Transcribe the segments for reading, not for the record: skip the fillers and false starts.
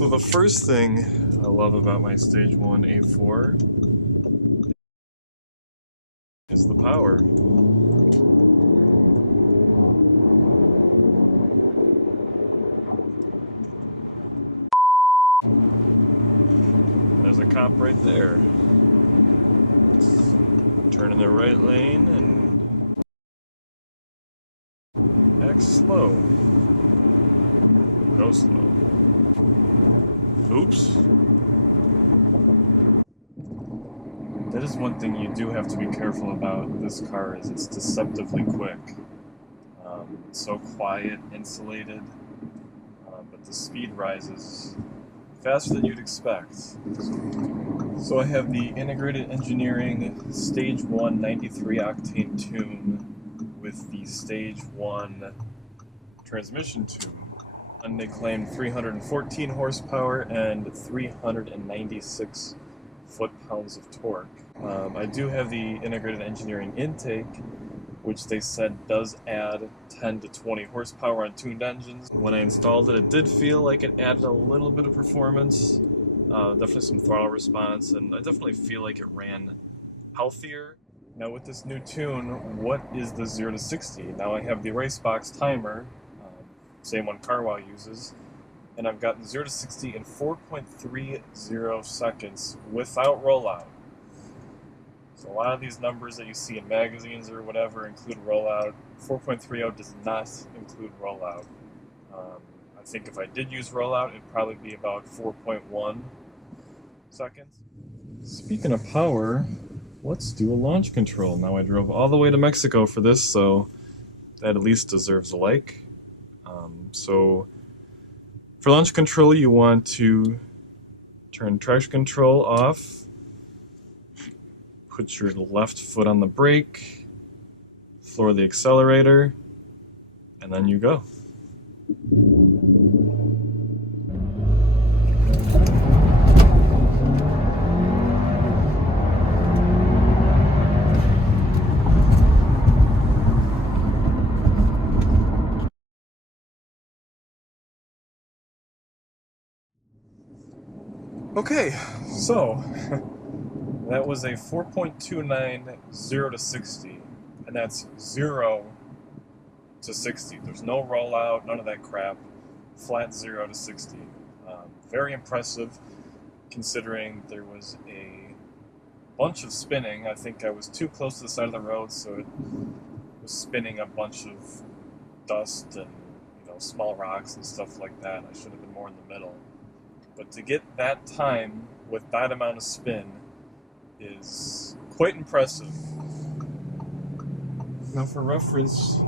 So the first thing I love about my Stage 1 A4 is the power. There's a cop right there. Turn in the right lane and act slow. Go slow. Oops. That is one thing you do have to be careful about this car is it's deceptively quick. It's so quiet, insulated, but the speed rises faster than you'd expect. So I have the integrated engineering Stage 1 93 octane tune with the Stage 1 transmission tune. And they claim 314 horsepower and 396 foot-pounds of torque. I do have the integrated engineering intake, which they said does add 10 to 20 horsepower on tuned engines. When I installed it, it did feel like it added a little bit of performance, definitely some throttle response, and I definitely feel like it ran healthier. Now with this new tune, what is the 0 to 60? Now I have the Racebox timer, same one CarWow uses, and I've gotten 0 to 60 in 4.30 seconds without rollout. So a lot of these numbers that you see in magazines or whatever include rollout. 4.30 does not include rollout. I think if I did use rollout, it'd probably be about 4.1 seconds. Speaking of power, let's do a launch control. Now I drove all the way to Mexico for this, so that at least deserves a like. So for launch control, you want to turn traction control off, put your left foot on the brake, floor the accelerator, and then you go. Okay, so that was a 4.29 0 to 60, and that's 0 to 60. There's no rollout, none of that crap. Flat 0 to 60. Very impressive, considering there was a bunch of spinning. I think I was too close to the side of the road, so it was spinning a bunch of dust and small rocks and stuff like that. I should have been more in the middle. But to get that time with that amount of spin is quite impressive. Now for reference,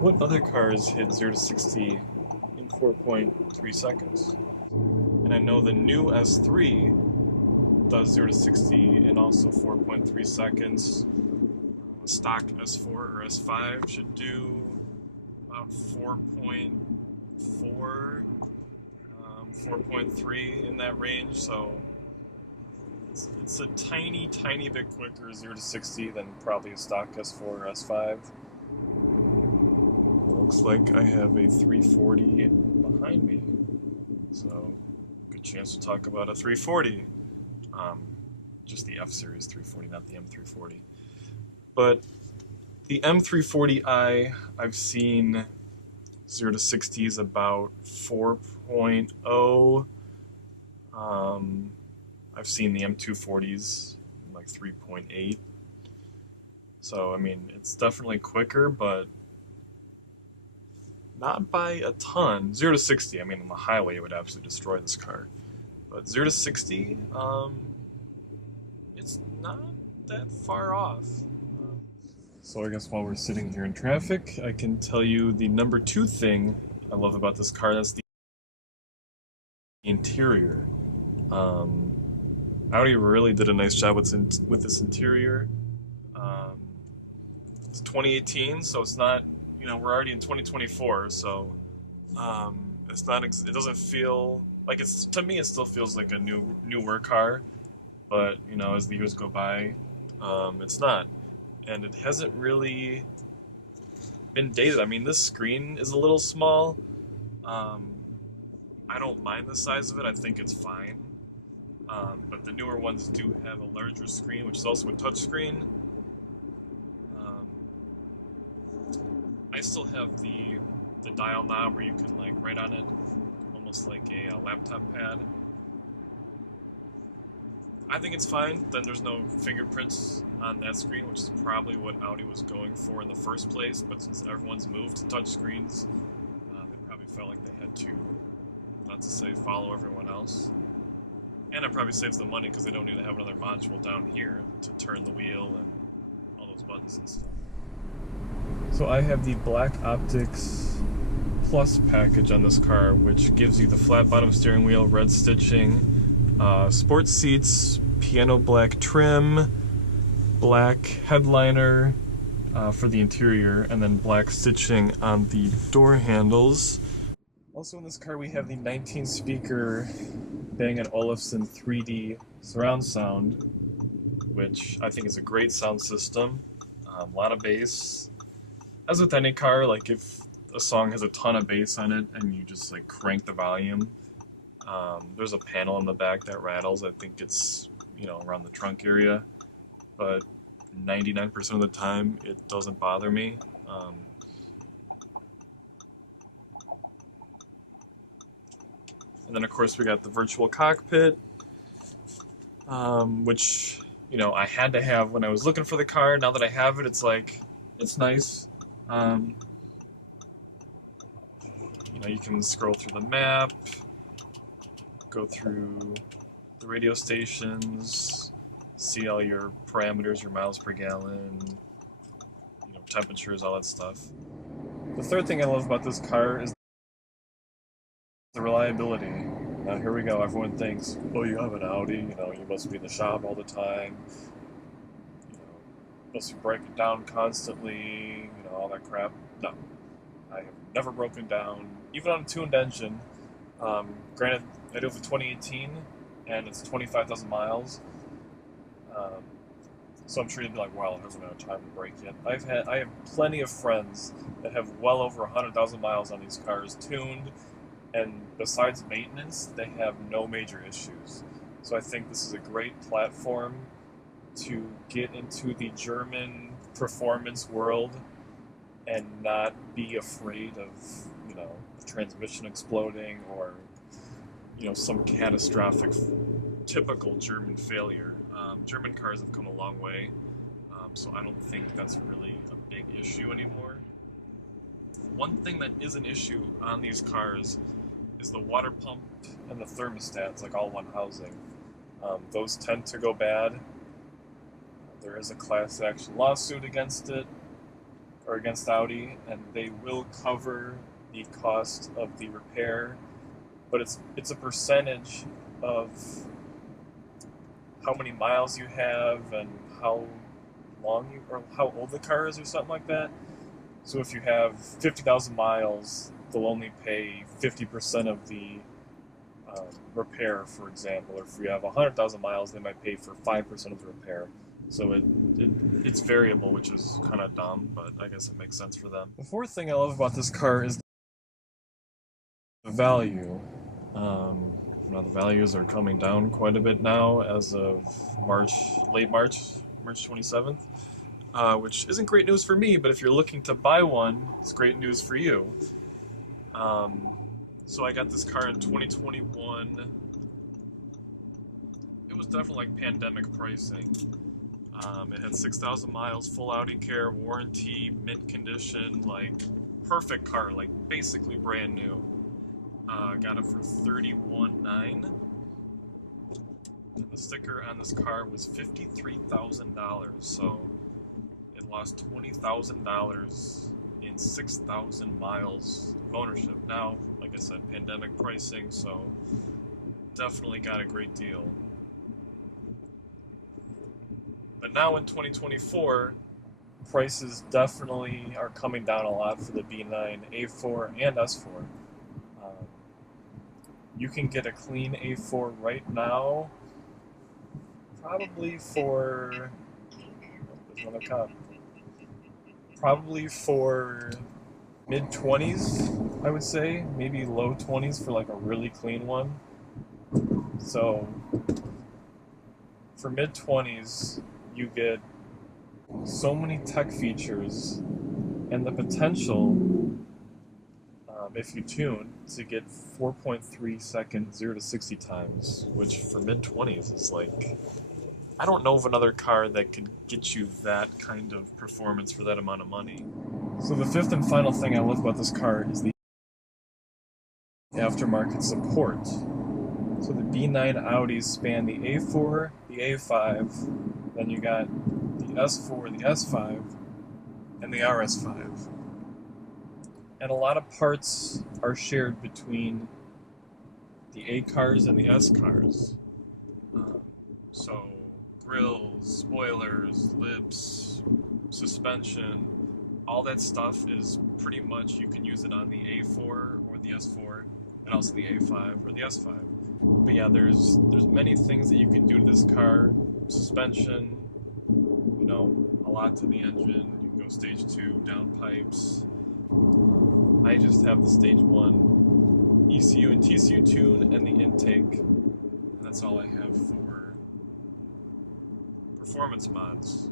what other cars hit 0 to 60 in 4.3 seconds? And I know the new S3 does 0 to 60 in also 4.3 seconds. A stock S4 or S5 should do about 4.4, 4.3 in that range, so it's a tiny bit quicker 0 to 60 than probably a stock S4 or S5. Looks like I have a 340 behind me, so good chance to talk about a 340. Just the F-Series 340, not the M340. But the M340i, I've seen 0 to 60 is about 4.0. I've seen the M240s like 3.8. So, I mean, it's definitely quicker, but not by a ton. 0 to 60, I mean, on the highway it would absolutely destroy this car. But 0 to 60, it's not that far off. So I guess while we're sitting here in traffic, I can tell you the number 2 thing I love about this car, that's the interior. Audi really did a nice job with this interior. It's 2018, so it's not, we're already in 2024, so it's not, it doesn't feel like to me it still feels like a newer car, but as the years go by, it's not. And it hasn't really been dated. I mean, this screen is a little small. I don't mind the size of it. I think it's fine. But the newer ones do have a larger screen, which is also a touchscreen. Um, I still have the dial knob where you can like write on it, almost like a laptop pad. I think it's fine. Then there's no fingerprints on that screen, which is probably what Audi was going for in the first place. But since everyone's moved to touchscreens, they probably felt like they had to, not to say follow everyone else. And it probably saves them money because they don't need to have another module down here to turn the wheel and all those buttons and stuff. So I have the Black Optics Plus package on this car, which gives you the flat bottom steering wheel, red stitching, sports seats, piano black trim, black headliner for the interior, and then black stitching on the door handles. Also in this car we have the 19-speaker Bang & Olufsen 3D surround sound, which I think is a great sound system. A lot of bass. As with any car, like if a song has a ton of bass on it and you just like crank the volume, there's a panel in the back that rattles. I think it's, around the trunk area, but 99% of the time it doesn't bother me. And then of course we got the virtual cockpit, which, I had to have when I was looking for the car. Now that I have it, it's like, it's nice. You can scroll through the map, go through the radio stations, see all your parameters, your miles per gallon, temperatures, all that stuff. The third thing I love about this car is the reliability. Now here we go, everyone thinks, oh, you have an Audi, you must be in the shop all the time, must be breaking down constantly, all that crap. No, I have never broken down, even on a tuned engine. Granted, I do it for 2018, and it's 25,000 miles. So I'm sure you'd be like, well, it hasn't had time to break yet. I have plenty of friends that have well over 100,000 miles on these cars tuned, and besides maintenance, they have no major issues. So I think this is a great platform to get into the German performance world and not be afraid of, the transmission exploding or, some catastrophic, typical German failure. German cars have come a long way, so I don't think that's really a big issue anymore. One thing that is an issue on these cars is the water pump and the thermostats, like all one housing. Those tend to go bad. There is a class action lawsuit against it, or against Audi, and they will cover the cost of the repair, but it's a percentage of how many miles you have and how long or how old the car is or something like that. So if you have 50,000 miles, they'll only pay 50% of the repair, for example. Or if you have 100,000 miles, they might pay for 5% of the repair. So it's variable, which is kind of dumb, but I guess it makes sense for them. The fourth thing I love about this car is the value. The values are coming down quite a bit now as of late March 27th, which isn't great news for me, but if you're looking to buy one, it's great news for you. So I got this car in 2021. It was definitely like pandemic pricing. It had 6,000 miles, full Audi care, warranty, mint condition, like perfect car, like basically brand new. Got it for $31,900. And the sticker on this car was $53,000, so it lost $20,000 in 6,000 miles of ownership. Now, like I said, pandemic pricing, so definitely got a great deal. But now in 2024, prices definitely are coming down a lot for the B9, A4, and S4. You can get a clean A4 right now, probably for, there's another cop, probably for mid-20s, I would say, maybe low 20s for like a really clean one. So for mid-20s, you get so many tech features and the potential, if you tune, to get 4.3 second 0 to 60 times, which for mid-20s is like, I don't know of another car that could get you that kind of performance for that amount of money. So the fifth and final thing I love about this car is the aftermarket support. So the B9 Audis span the A4, the A5, then you got the S4, the S5, and the RS5. And a lot of parts are shared between the A cars and the S cars. So grills, spoilers, lips, suspension, all that stuff is pretty much, you can use it on the A4 or the S4, and also the A5 or the S5. But yeah, there's many things that you can do to this car. Suspension, you know, a lot to the engine. You can go stage 2, downpipes. I just have the stage 1 ECU and TCU tune and the intake, and that's all I have for performance mods.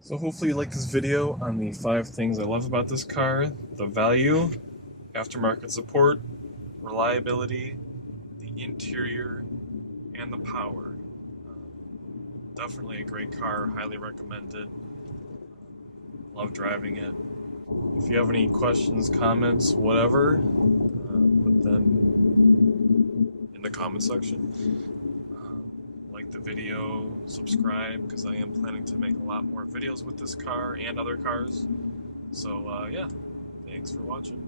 So hopefully you like this video on the 5 things I love about this car: the value, aftermarket support, reliability, the interior, and the power. Definitely a great car, highly recommend it. Love driving it. If you have any questions, comments, whatever, put them in the comment section. Like the video, subscribe, because I am planning to make a lot more videos with this car and other cars. So yeah, thanks for watching.